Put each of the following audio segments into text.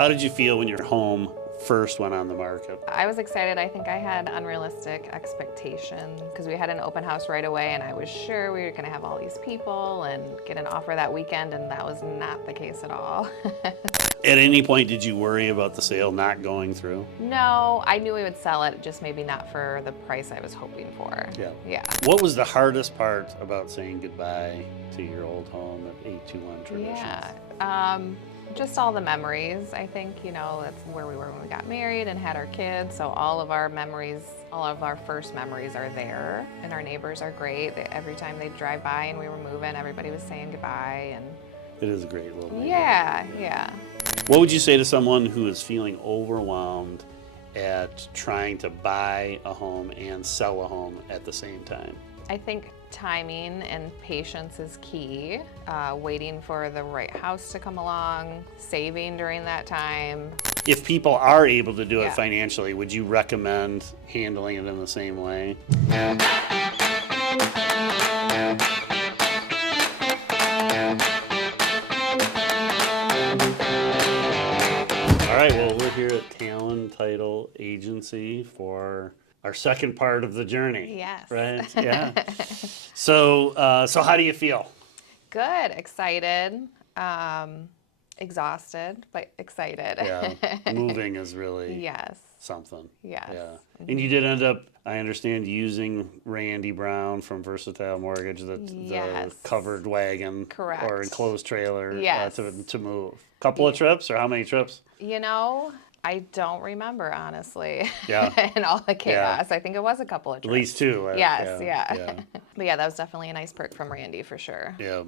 How did you feel when your home first went on the market? I was excited. I think I had unrealistic expectations because we had an open house right away and I was sure we were going to have all these people and get an offer that weekend, and that was not the case at all. At any point, did you worry about the sale not going through? No, I knew we would sell it, just maybe not for the price I was hoping for. Yeah. What was the hardest part about saying goodbye to your old home at 821 Traditions? Yeah. Just all the memories. I think, that's where we were when we got married and had our kids. So all of our memories, all of our first memories are there. And our neighbors are great. Every time they drive by and we were moving, everybody was saying goodbye. And It is a great little neighborhood. yeah. What would you say to someone who is feeling overwhelmed at trying to buy a home and sell a home at the same time? I think timing and patience is key. Waiting for the right house to come along, saving during that time. If people are able to do it Yeah. financially, would you recommend handling it in the same way? All right, well, we're here at Talon Title Agency for our second part of the journey. Yes. Right? Yeah. So how do you feel? Good, excited, exhausted, but excited. Yeah. Moving is really Yes. something. Yes. Yeah. And you did end up, I understand, using Randy Brown from Versatile Mortgage, the Yes. covered wagon Correct. or enclosed trailer Yes. to move. Couple of trips, or how many trips? I don't remember, honestly. Yeah. And all the chaos. I think it was a couple of At trips. least two. Yes, yeah. But yeah, that was definitely a nice perk from Randy for sure. Yeah.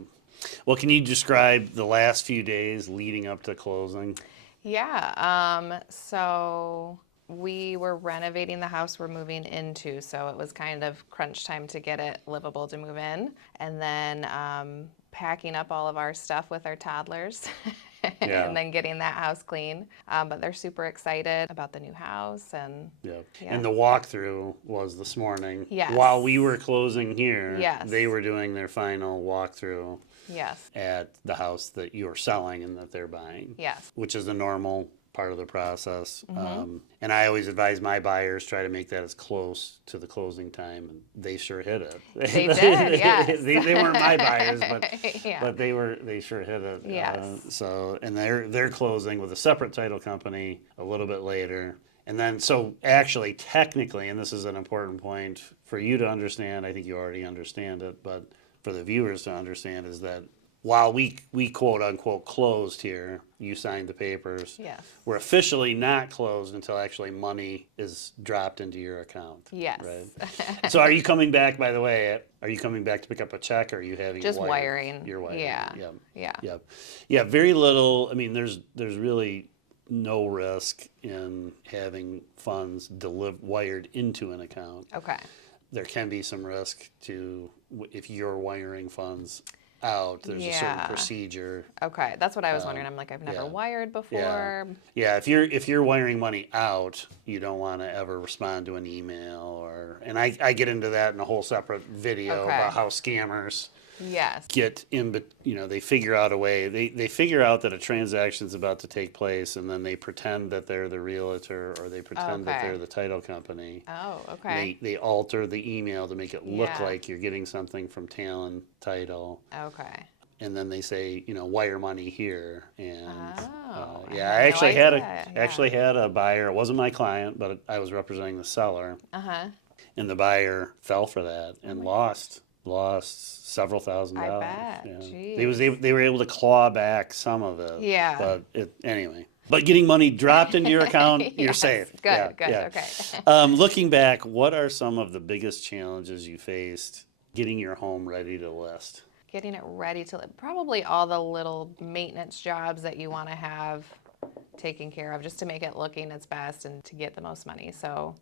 Well, can you describe the last few days leading up to closing? Yeah, so we were renovating the house we're moving into, so it was kind of crunch time to get it livable to move in. And then packing up all of our stuff with our toddlers. Yeah. And then getting that house clean. But they're super excited about the new house. And Yeah. Yeah. And the walkthrough was this morning. Yes. While we were closing here, Yes. they were doing their final walkthrough yes, at the house that you're selling and that they're buying. yes. Which is a normal part of the process. Mm-hmm. And I always advise my buyers try to make that as close to the closing time, and they sure hit it. They did, yes. they weren't my buyers, but Yeah. but they sure hit it. Yes. And they're closing with a separate title company a little bit later. And then, so actually, technically, and this is an important point for you to understand, I think you already understand it, but for the viewers to understand, is that while we quote unquote closed here, you signed the papers. Yes. We're officially not closed until actually money is dropped into your account. Yes. Right. So are you coming back, by the way, are you coming back to pick up a check, or are you having Just it wired? wiring. You're wiring. Yeah. Yep. Yeah. Yep. Yeah, very little. I mean, there's really no risk in having funds wired into an account. Okay. There can be some risk to if you're wiring funds out. There's a certain Yeah. procedure. Okay. That's what I was wondering. I'm like, I've never yeah. wired before. Yeah, if you're wiring money out, you don't want to ever respond to an email and I get into that in a whole separate video Okay. about how scammers Yes. get in, but they figure out a way. They figure out that a transaction's about to take place, and then they pretend that they're the realtor, or they pretend that Okay. they're the title company. Oh, okay. They alter the email to make it look Yeah. like you're getting something from Talon Title, Okay. and then they say, wire money here. And Oh, I yeah, had I no actually had idea. Yeah. actually had a buyer. It wasn't my client, but I was representing the seller, Uh-huh. and the buyer fell for that and lost several $1,000s. bet. Yeah. They were able to claw back some of it. Yeah. But anyway. But getting money dropped into your account, you're Yes. safe. Good, Yeah, good, yeah. okay. Looking back, what are some of the biggest challenges you faced getting your home ready to list? Getting it ready to probably all the little maintenance jobs that you want to have taken care of just to make it looking its best and to get the most money. So,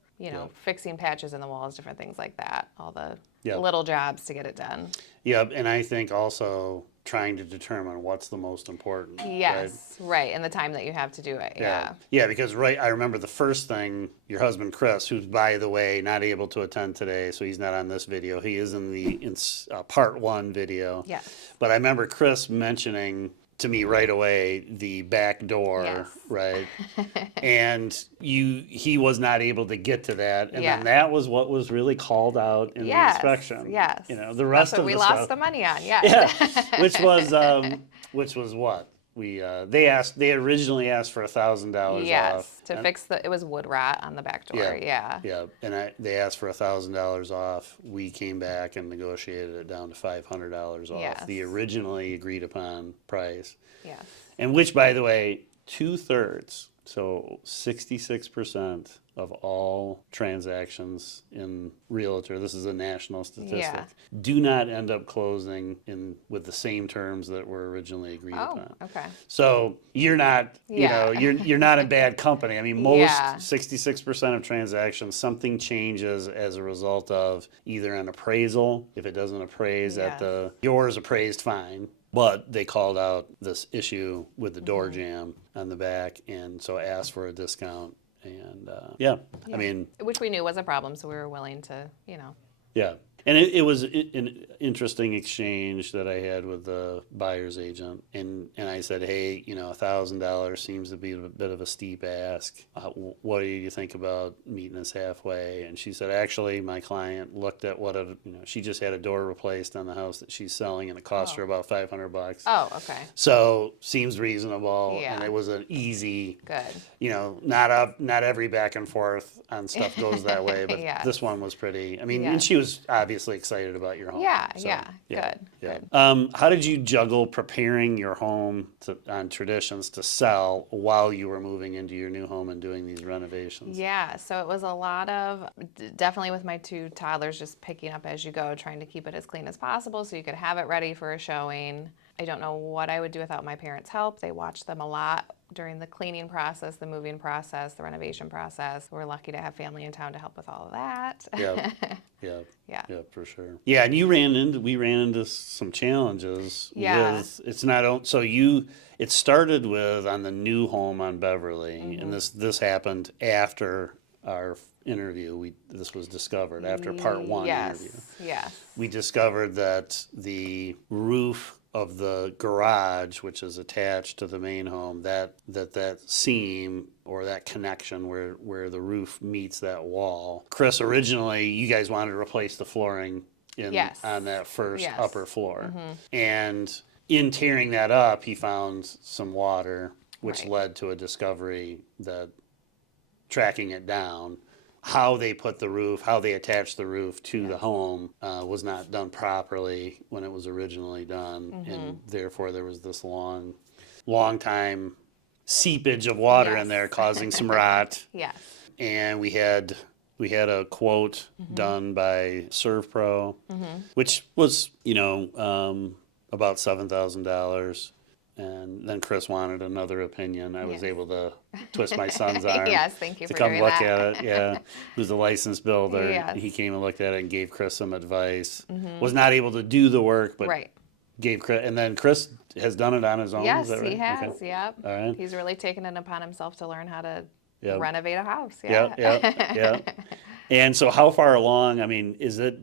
fixing patches in the walls, different things like that, all the little jobs to get it done. Yep, and I think also trying to determine what's the most important. Yes, right, and the time that you have to do it, yeah. Yeah, because I remember the first thing, your husband Chris, who's, by the way, not able to attend today, so he's not on this video. He is in the part 1 video. Yes. But I remember Chris mentioning to me right away the back door, Yes. right? And he was not able to get to that, and Yeah. then that was what was really called out in the Yes, inspection. yes. The That's rest what of we the lost stuff, the money on, yes. yeah, which was what they originally asked for $1,000 Yes, off. to fix it was wood rot on the back door, yeah. Yeah, and they asked for $1,000 off. We came back and negotiated it down to $500 off Yes. the originally agreed upon price. Yes. And which, by the way, 2/3, so 66% of all transactions in realtor, this is a national statistic, Yeah. do not end up closing with the same terms that were originally agreed Oh, upon. okay. So you're not, Yeah. you're not in bad company. I mean, most Yeah. 66% of transactions, something changes as a result of either an appraisal, if it doesn't appraise Yes. yours appraised fine, but they called out this issue with the door Mm-hmm. jam on the back, and so asked for a discount. And I mean, Which we knew was a problem, so we were willing to, yeah. And it was an interesting exchange that I had with the buyer's agent. And I said, hey, $1,000 seems to be a bit of a steep ask. What do you think about meeting us halfway? And she said, actually, my client looked at she just had a door replaced on the house that she's selling, and it cost her about $500. Oh, okay. So seems reasonable. Yeah. And it was an easy, Good. not every back and forth on stuff goes that way, but Yes. this one was pretty, I mean, Yes. and she was obviously excited about your home. Yeah, So, yeah, yeah. good. How did you juggle preparing your home on traditions to sell while you were moving into your new home and doing these renovations? Yeah, so it was a lot of, definitely with my two toddlers, just picking up as you go, trying to keep it as clean as possible so you could have it ready for a showing. I don't know what I would do without my parents' help. They watched them a lot during the cleaning process, the moving process, the renovation process. We're lucky to have family in town to help with all of that. Yeah. Yeah. Yeah, for sure. Yeah, and we ran into some challenges Yeah. with, it started with on the new home on Beverly, and this happened after our interview. This was discovered after part one interview. Yes. We discovered that the roof of the garage, which is attached to the main home, that seam or that connection where the roof meets that wall. Chris, originally, you guys wanted to replace the flooring on that first upper floor. And in tearing that up, he found some water, which led to a discovery that tracking it down, how they attached the roof to the home was not done properly when it was originally done, and therefore there was this long time seepage of water in there causing some rot. Yes. And we had a quote done by ServPro, which was about $7,000. And then Chris wanted another opinion. I was able to twist my son's arm Yes, thank you to for come doing look that. at it. Yeah, who's a licensed builder. Yes. He came and looked at it and gave Chris some advice. Was not able to do the work, but gave Chris. And then Chris has done it on his own. Yes, is that right? he has. Okay. Yep. All right. He's really taken it upon himself to learn how to Yep. renovate a house. Yeah. And so, how far along? I mean, is it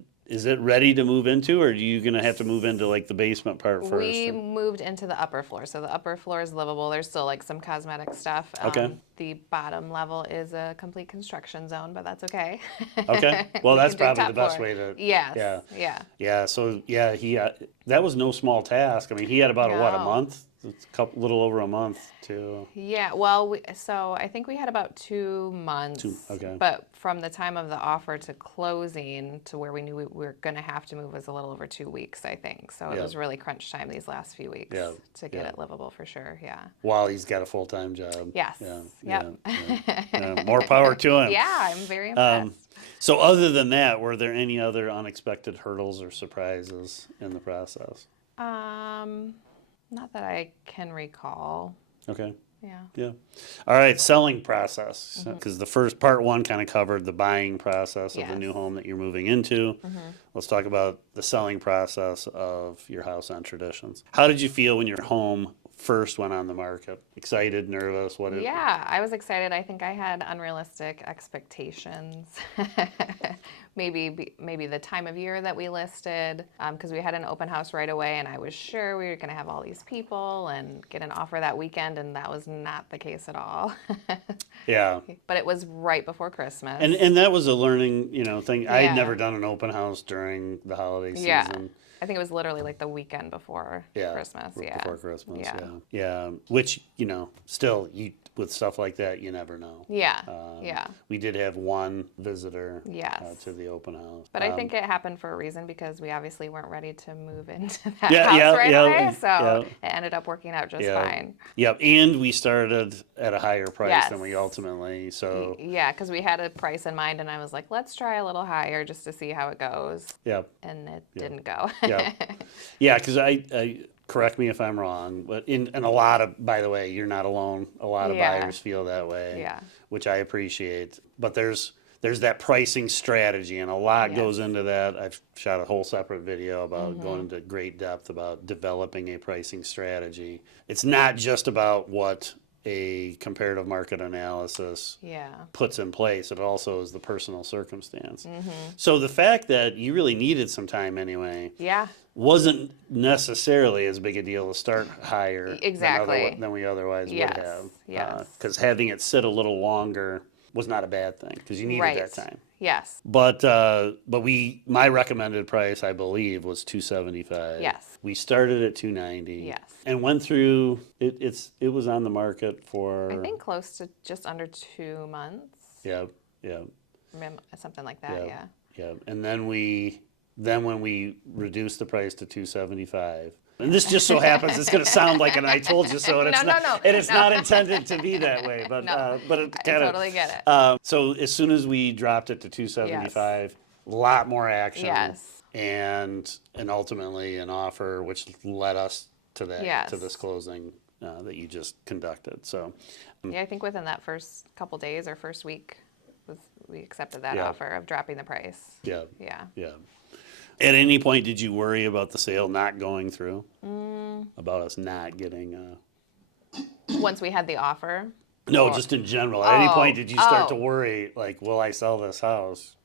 ready to move into, or are you going to have to move into like the basement part first? We moved into the upper floor, so the upper floor is livable. There's still like some cosmetic stuff. Okay. The bottom level is a complete construction zone, but that's okay. Okay. Well, We that's can do probably top the best floor. way to. Yes. Yeah. Yeah. So he that was no small task. I mean, he had about a No. month, little over a month to. Yeah, well, so I think we had about 2 months. Okay. But from the time of the offer to closing to where we knew we were going to have to move was a little over 2 weeks, I think. So it was really crunch time these last few weeks to get it livable for sure. Yeah. While he's got a full-time job. Yes. Yeah. Yep. More power to him. Yeah, I'm very impressed. So other than that, were there any other unexpected hurdles or surprises in the process? Not that I can recall. Okay. Yeah. All right, selling process. Because the first part one kind of covered the buying process of the new home that you're moving into. Let's talk about the selling process of your house on Traditions. How did you feel when your home first went on the market? Excited, nervous? Yeah, I was excited. I think I had unrealistic expectations. Maybe the time of year that we listed, because we had an open house right away, and I was sure we were going to have all these people and get an offer that weekend, and that was not the case at all. Yeah. But it was right before Christmas. And that was a learning, thing. I had Yeah. never done an open house during the holiday Yeah. season. I think it was literally like the weekend before Christmas. Yeah. Before Christmas. Yeah. Yeah. Which, still, with stuff like that, you never know. Yeah. Yeah. We did have one visitor Yes. to the open house. But I think it happened for a reason, because we obviously weren't ready to move into that Yeah, house yeah, right yeah, away. So yeah. it ended up working out just Yeah. fine. Yep, and we started at a higher price than Yes. we ultimately, so, Yeah, because we had a price in mind, and I was like, let's try a little higher just to see how it goes. yep. And it didn't go. Yeah. Yeah, because I correct me if I'm wrong, but in a lot of, by the way, you're not alone. A lot of Yeah. buyers feel that way, Yeah. which I appreciate. But there's that pricing strategy, and a lot goes into that. I've shot a whole separate video about going into great depth about developing a pricing strategy. It's not just about what a comparative market analysis Yeah. puts in place. It also is the personal circumstance. So the fact that you really needed some time anyway Yeah. wasn't necessarily as big a deal to start higher Exactly. than we otherwise Yes, would have. yes. Because having it sit a little longer was not a bad thing, because you needed Right. that time. Yes. But my recommended price, I believe, was $275. Yes. We started at $290. Yes. And went through it. It was on the market for, I think close to just under 2 months. yeah. Something like that, yeah. Yeah, and then when we reduced the price to $275, and this just so happens it's going to sound like an "I told you so," and it's not, and it's not intended to be that way, but No, but it I kind of totally get it. So as soon as we dropped it to $275, a lot more action, Yes. and ultimately an offer which led us to Yes. this closing that you just conducted. So Yeah, I think within that first couple days or first week, we accepted that Yeah. offer of dropping the price. yeah. Yeah. Yeah. At any point, did you worry about the sale not going through? About us not getting? Once we had the offer. No, Or- just in general. At any point, did you start to oh. worry, like, will I sell this house?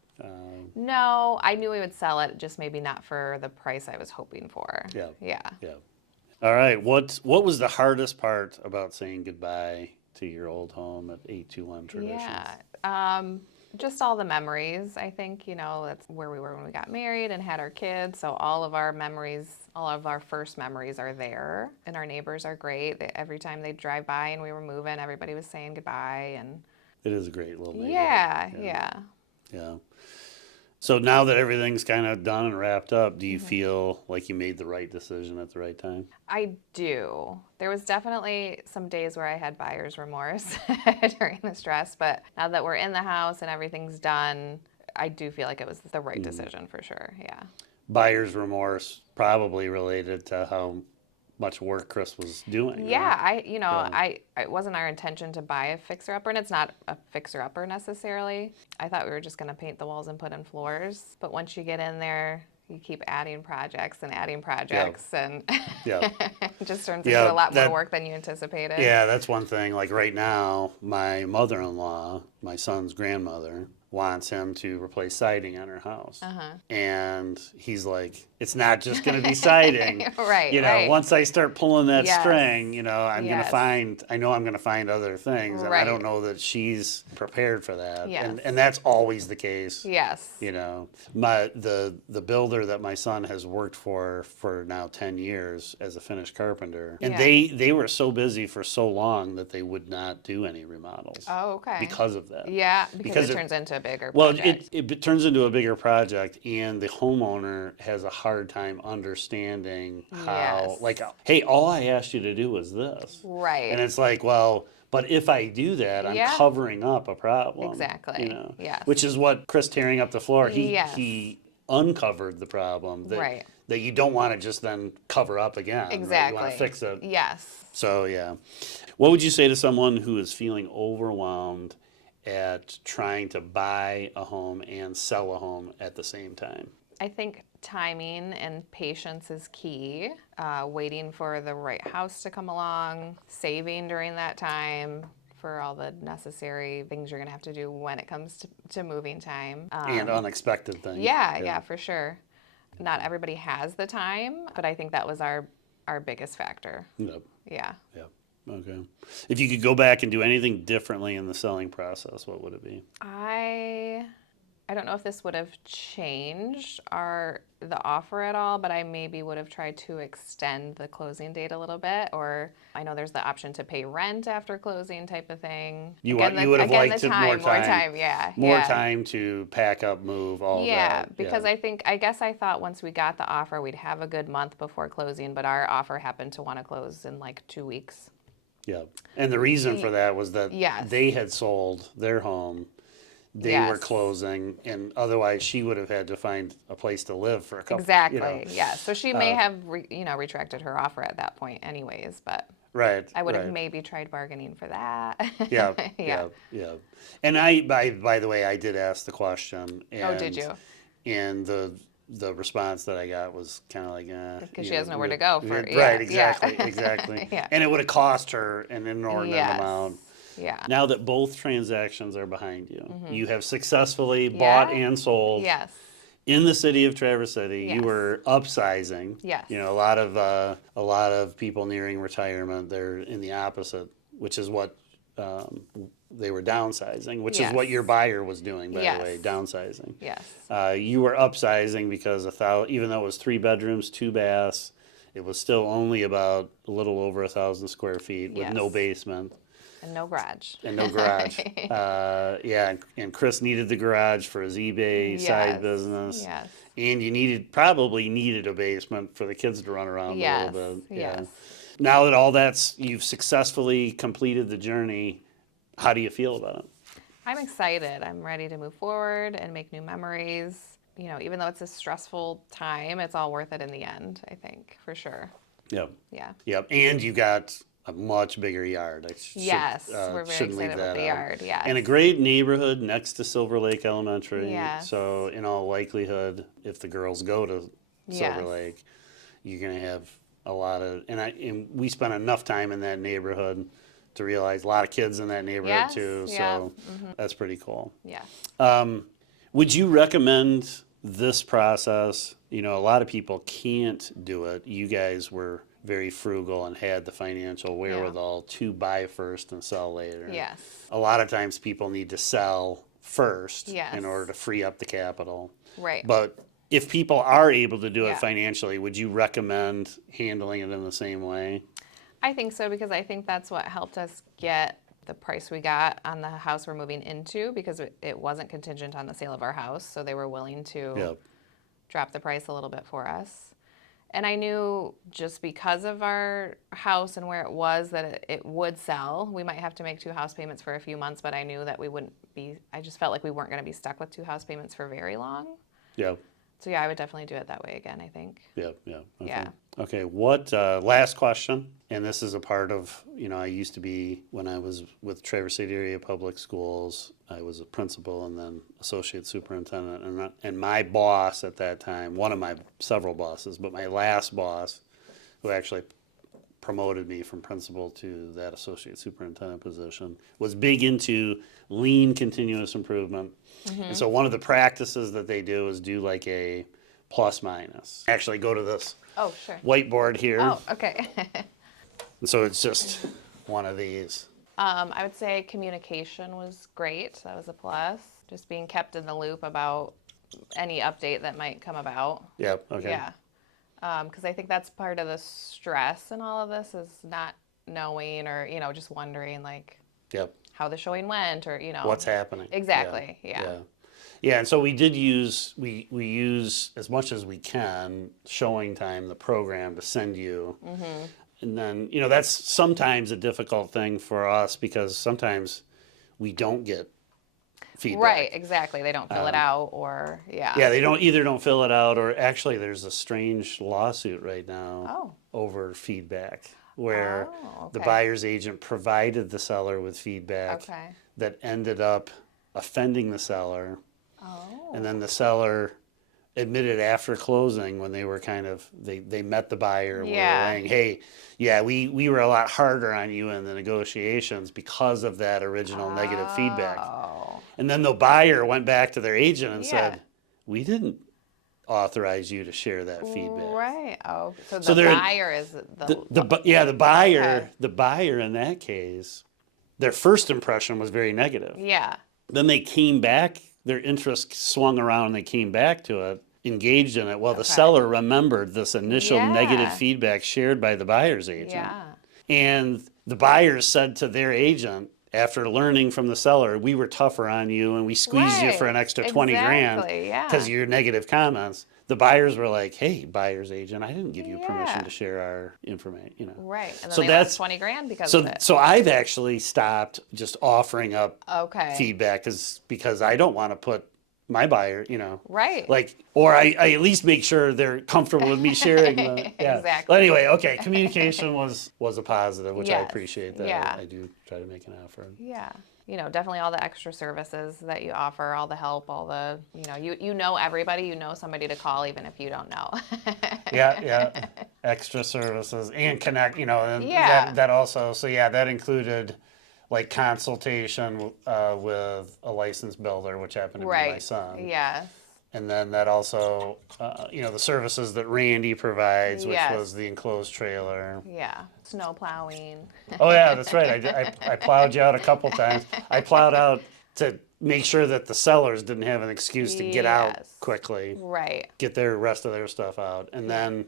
No, I knew we would sell it, just maybe not for the price I was hoping for. Yeah. Yeah. Yeah. All right. What was the hardest part about saying goodbye to your old home at 821 Traditions? Yeah. Just all the memories. I think, that's where we were when we got married and had our kids. So all of our memories, all of our first memories are there. And our neighbors are great. Every time they'd drive by and we were moving, everybody was saying goodbye. And It is a great little neighborhood. yeah. Yeah. So now that everything's kind of done and wrapped up, do you Mm-hmm. feel like you made the right decision at the right time? I do. There was definitely some days where I had buyer's remorse during the stress, but now that we're in the house and everything's done, I do feel like it was the right decision for sure. Yeah. Buyer's remorse probably related to how much work Chris was doing. Yeah, right? it wasn't our intention to buy a fixer-upper, and it's not a fixer-upper necessarily. I thought we were just going to paint the walls and put in floors, but once you get in there, you keep adding projects and and Yeah. it just turns Yeah, into a lot that- more work than you anticipated. Yeah, that's one thing. Like right now, my mother-in-law, my son's grandmother, wants him to replace siding on her house. And he's like, it's not just going to be siding. Right, right. Once I start pulling that Yes. string, I'm going Yes. I know I'm going to find other things. And I Right. don't know that she's prepared for that. Yes. And that's always the case. Yes. The builder that my son has worked for now 10 years as a finished carpenter, and Yeah. they were so busy for so long that they would not do any remodels Oh, okay. because of that. Yeah, because it it- turns into a bigger Well, project. it turns into a bigger project, and the homeowner has a hard time understanding how, Yes. like, hey, all I asked you to do was this. Right. And it's like, well, but if I do that, I'm Yeah. covering up a problem. Exactly. Yes. Which is what Chris tearing up the floor, Yes. he uncovered the problem that, Right. that you don't want to just then cover up again. right? Exactly. You want to fix it. Yes. So, yeah. What would you say to someone who is feeling overwhelmed at trying to buy a home and sell a home at the same time? I think timing and patience is key. Waiting for the right house to come along, saving during that time for all the necessary things you're going to have to do when it comes to moving time. And unexpected things. Yeah, for sure. Not everybody has the time, but I think that was our biggest factor. Yep. Yeah. Yep. Okay. If you could go back and do anything differently in the selling process, what would it be? I don't know if this would have changed the offer at all, but I maybe would have tried to extend the closing date a little bit, or I know there's the option to pay rent after closing type of thing. You would have liked more time. Yeah. More time to pack up, move, all that. Yeah, because I guess I thought once we got the offer, we'd have a good month before closing, but our offer happened to want to close in like 2 weeks. Yeah. And the reason for that was that Yes. they had sold their home. They were closing, and otherwise she would have had to find a place to live for a couple. Exactly. Yeah. So she may have, retracted her offer at that point, anyways. But Right. I would have maybe tried bargaining for that. Yeah. Yeah. And by the way, I did ask the question. And, Oh, did you? And the response that I got was kind of like, Because she has nowhere to go for. Right. Exactly. Yeah. And it would have cost her an inordinate amount. Yeah. Now that both transactions are behind you, you have successfully bought and sold. Yes. In the city of Traverse City, you Yes. were upsizing. Yes. You know, a lot of people nearing retirement, they're in the opposite, which is what they were downsizing, which is what your buyer was doing, by the way, downsizing. Yes. You were upsizing because even though it was 3 bedrooms, 2 baths, it was still only about a little over 1,000 square feet with no basement. And no garage. And no garage. And Chris needed the garage for his eBay side business. Yes. And you probably needed a basement for the kids to run around a little bit. Yes. Now that you've successfully completed the journey, how do you feel about it? I'm excited. I'm ready to move forward and make new memories. You know, even though it's a stressful time, it's all worth it in the end, I think, for sure. Yep. Yeah. Yep. And you got a much bigger yard. We're very excited about the yard. Yes. And a great neighborhood next to Silver Lake Elementary. Yes. So in all likelihood, if the girls go to Silver Lake, you're going to have a lot of, and we spent enough time in that neighborhood to realize a lot of kids in that neighborhood too. So that's pretty cool. Yeah. Would you recommend this process? You know, a lot of people can't do it. You guys were very frugal and had the financial wherewithal to buy first and sell later. Yes. A lot of times people need to sell first Yes. in order to free up the capital. Right. But if people are able to do it financially, would you recommend handling it in the same way? I think so, because I think that's what helped us get the price we got on the house we're moving into, because it wasn't contingent on the sale of our house, so they were willing to drop the price a little bit for us. And I knew just because of our house and where it was that it would sell. We might have to make 2 house payments for a few months, but I knew that I just felt like we weren't going to be stuck with 2 house payments for very long. Yeah. So I would definitely do it that way again, I think. Yeah. Okay. Yeah. Okay, what, last question, and this is a part of, I used to be, when I was with Traverse City Area Public Schools, I was a principal and then associate superintendent, and my boss at that time, one of my several bosses, but my last boss, who actually promoted me from principal to that associate superintendent position, was big into lean continuous improvement. And so one of the practices that they do is do like a plus minus. Actually go to this whiteboard here. Oh, okay. And so it's just one of these. I would say communication was great. That was a plus. Just being kept in the loop about any update that might come about. Yep, okay. Yeah. Because I think that's part of the stress in all of this is not knowing or, just wondering like how the showing went or, what's happening. Exactly, yeah. Yeah, and so we use as much as we can showing time, the program to send you. And then, that's sometimes a difficult thing for us because sometimes we don't get feedback. Right, exactly. They don't fill it out or, Yeah, they don't fill it out, or actually there's a strange lawsuit right now over feedback where the buyer's agent provided the seller with feedback that ended up offending the seller. And then the seller admitted after closing when they were they met the buyer and were Yeah. saying, hey, yeah, we were a lot harder on you in the negotiations because of that original negative feedback. Oh. And then the buyer went back to their agent and Yeah. said, we didn't authorize you to share that feedback. Right. Oh, so So the they're- buyer is The buyer, Okay. the buyer in that case, their first impression was very negative. Yeah. Then they came back, their interest swung around and they came back to it, engaged in it. Well, the Okay. seller remembered this initial Yeah. negative feedback shared by the buyer's agent. Yeah. And the buyers said to their agent, after learning from the seller, we were tougher on you and we squeezed you for an Right. extra 20 grand Exactly, yeah. because of your negative comments. The buyers were like, hey, buyer's agent, I didn't give you permission Yeah. to share our information, you know. Right. And then So they that's lost 20 grand because so of it. so I've actually stopped just offering up Okay. feedback because I don't want to put my buyer, you know, Right. like, or I at least make sure they're comfortable with me sharing them. Yeah. Exactly. But anyway, okay, communication was a positive, which I Yes. appreciate that. Yeah. I do try to make an effort. Yeah. You know, definitely all the extra services that you offer, all the help, all the, you know everybody, you know somebody to call even if you don't know. Yeah. Extra services and connect, you know, and Yeah. that also, so yeah, that included like consultation with a licensed builder, which happened to be my Right. son. Yeah. And then that also, the services that Randy provides, which Yes. was the enclosed trailer. Yeah. Snow plowing. Oh yeah, that's right. I plowed you out a couple times. I plowed out to make sure that the sellers didn't have an excuse to get out Yes. quickly, Right. get their rest of their stuff out, and then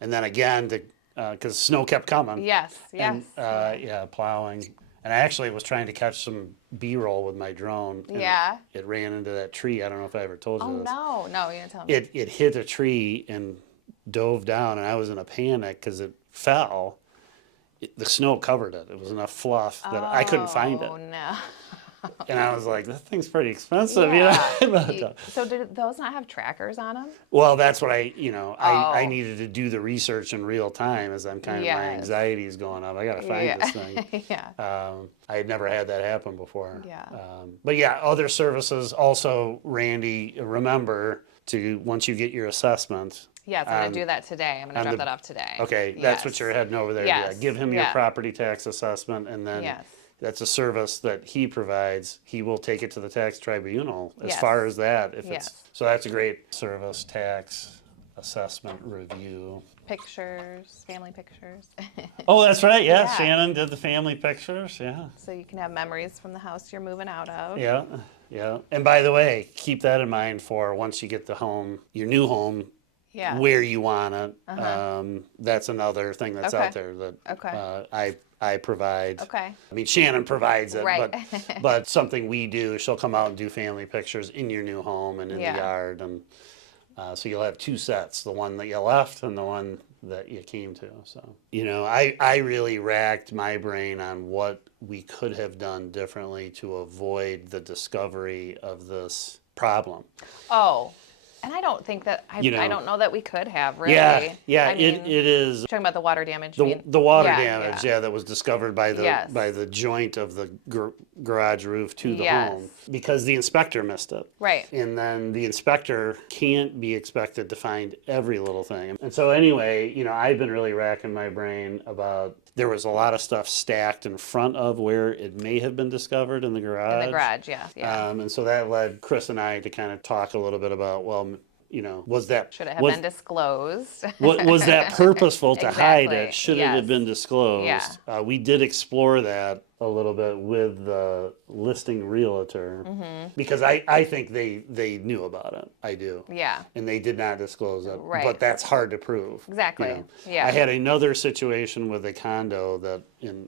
again because snow kept coming. Yes. Yes. And, yeah, plowing. And I actually was trying to catch some B-roll with my drone. And Yeah. It ran into that tree. I don't know if I ever told you Oh, this. no. No, you didn't tell me. It hit a tree and dove down, and I was in a panic because it fell. The snow covered it. It was enough fluff that I couldn't find it. Oh, no. And I was like, this thing's pretty expensive, Yeah. you know? But, So did those not have trackers on them? well, that's what I Oh. needed to do the research in real time as I'm kind of, my Yes. anxiety is going up. I got to find Yeah. this thing. Yeah. I had never had that happen before. Yeah. But yeah, other services also, Randy, remember to, once you get your assessment, Yes, I'm going to do that today. I'm going to drop the- that off today. okay, that's what Yes. you're heading over there to do. Yes. Give him your Yeah. property tax assessment, and then Yes. that's a service that he provides. He will take it to the tax tribunal as Yes. far as that. If Yes. it's so, that's a great service, tax assessment review. Pictures, family pictures. Oh, that's right. Yeah, Yeah. Shannon did the family pictures. Yeah, So you can have memories from the house you're moving out of. yeah. And by the way, keep that in mind for once you get the home, your new home, Yeah. where you want it. That's another thing that's Okay. out there that Okay. I provide. Okay. I mean, Shannon provides it, Right. but something we do. She'll come out and do family pictures in your new home and in Yeah. the yard, and so you'll have two sets: the one that you left and the one that you came to. So I really racked my brain on what we could have done differently to avoid the discovery of this problem. Oh, and I don't think that, You know. I don't know that we could have, really. Yeah. I mean, It is. talking about the water damage. you mean? The water Yeah, damage, that was discovered by the Yes. by the joint of the garage roof to the Yes. home because the inspector missed it. Right. And then the inspector can't be expected to find every little thing. And so anyway, I've been really racking my brain about there was a lot of stuff stacked in front of where it may have been discovered in the garage. In the garage, yeah. And so that led Chris and I to kind of talk a little bit about, well, was that Should it have was, been disclosed? was that purposeful to hide Exactly, it? Should it yes. have been disclosed? Yeah. We did explore that a little bit with the listing realtor because I think they knew about it. I do. Yeah. And they did not disclose it. Right. But that's hard to prove. Exactly. Yeah. I had another situation with a condo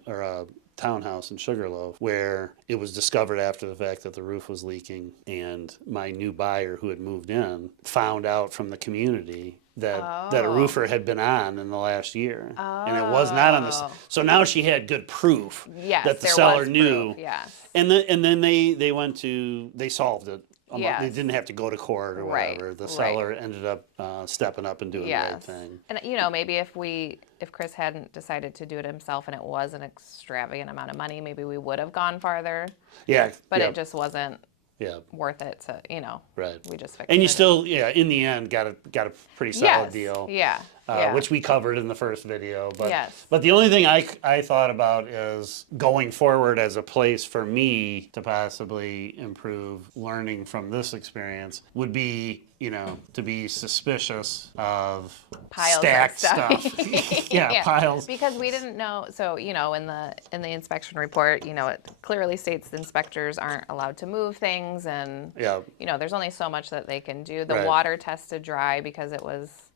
or a townhouse in Sugarloaf where it was discovered after the fact that the roof was leaking, and my new buyer who had moved in found out from the community that a roofer had been on in the last year, and it was not on this. So now she had good proof Yes, that the there seller was knew. proof, yes. And then they solved it. Yes. They didn't have to go to court or Right, whatever. The right. seller ended up stepping up and doing the right Yes. thing. And maybe if Chris hadn't decided to do it himself and it was an extravagant amount of money, maybe we would have gone farther. Yeah. But yeah. it just wasn't Yeah. worth it to, you know, Right. we just fixed it. And you still, yeah, in the end, got a pretty solid deal. Yeah. Yeah. Which we covered in the first video. But, Yes. but the only thing I thought about is going forward as a place for me to possibly improve learning from this experience would be, you know, to be suspicious of Piles of stacked stuff. stuff. Yeah, piles. Because we didn't know, so, you know, in the inspection report, you know, it clearly states the inspectors aren't allowed to move things, and Yeah. you know, there's only so much that they can do. The Right. water tested dry because it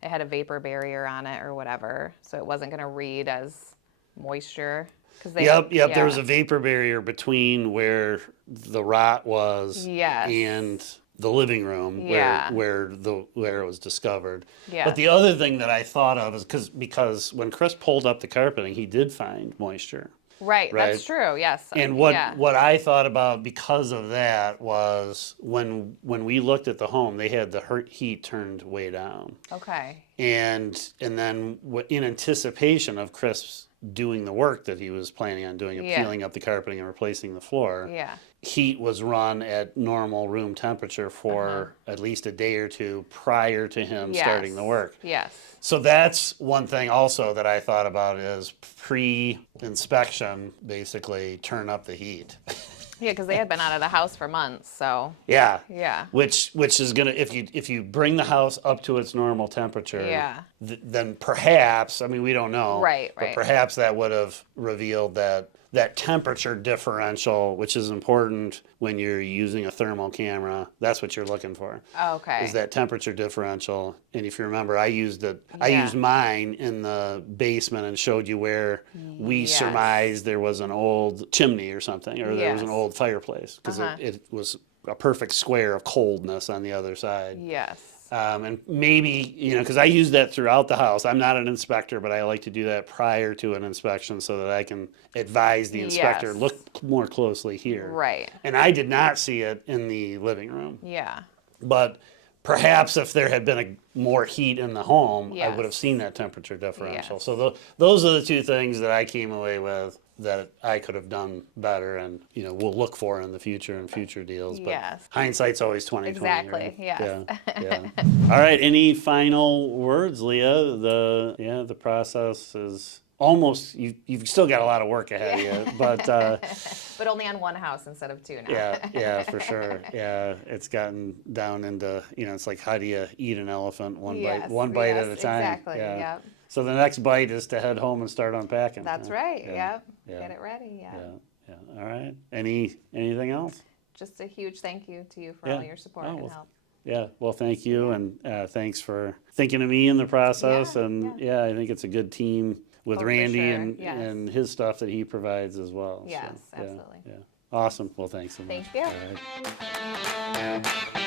had a vapor barrier on it or whatever, so it wasn't going to read as moisture. Yep. There was a vapor barrier between where the rot was Yes. and the living room Yeah. where it was discovered. Yeah. But the other thing that I thought of is because when Chris pulled up the carpeting, he did find moisture. Right, Right. that's true. Yes. And yeah. what I thought about because of that was when we looked at the home, they had the heat turned way down. Okay. And then in anticipation of Chris doing the work that he was planning on doing, of Yeah. peeling up the carpeting and replacing the floor, Yeah. heat was run at normal room temperature for at least a day or two prior to him starting the work. Yes. So that's one thing also that I thought about is pre-inspection, basically turn up the heat. Yeah, because they had been out of the house for months, so Yeah. yeah. Which is gonna, if you bring the house up to its normal temperature, Yeah. then perhaps, I mean, we don't know, Right, but right. perhaps that would have revealed that temperature differential, which is important when you're using a thermal camera. That's what you're looking for. Okay. Is that temperature differential? And if you remember, I used Yeah. mine in the basement and showed you where we Yes. surmised there was an old chimney or something, or there was an Yes. old fireplace, because it was a perfect square of coldness on the other side. Yes. And maybe, you know, because I use that throughout the house. I'm not an inspector, but I like to do that prior to an inspection so that I can advise the inspector, Yes. look more closely here. Right. And I did not see it in the living room. Yeah. But perhaps if there had been more heat in the home, I would have Yes. seen that temperature differential. Yes. So those are the two things that I came away with that I could have done better, and you know, we'll look for in the future and future deals. But Yes. hindsight's always 20/20. Exactly, Right? yes. Yeah. All right. Any final words, Leah? The process is almost, you've still got a lot of work ahead of you, but But only on one house instead of two now. yeah, for sure. Yeah, it's gotten down into, you know, it's like, how do you eat an elephant one Yes, bite at a yes, time? exactly, Yeah. yep. So the next bite is to head home and start unpacking. That's Yeah. right. Yeah. Yep. Yeah. Get it ready. Yeah. Yeah. All right. Anything else? Just a huge thank you to you for Yeah. all your support Oh, and well, help. Yeah. Well, thank you, and thanks for thinking of me in the process. Yeah, And yeah, I think it's a good team with Oh, for Randy sure. and Yes. and his stuff that he provides as well. So, Yes, yeah, absolutely. Yeah. Awesome. Well, thanks so much. Thank you. All right.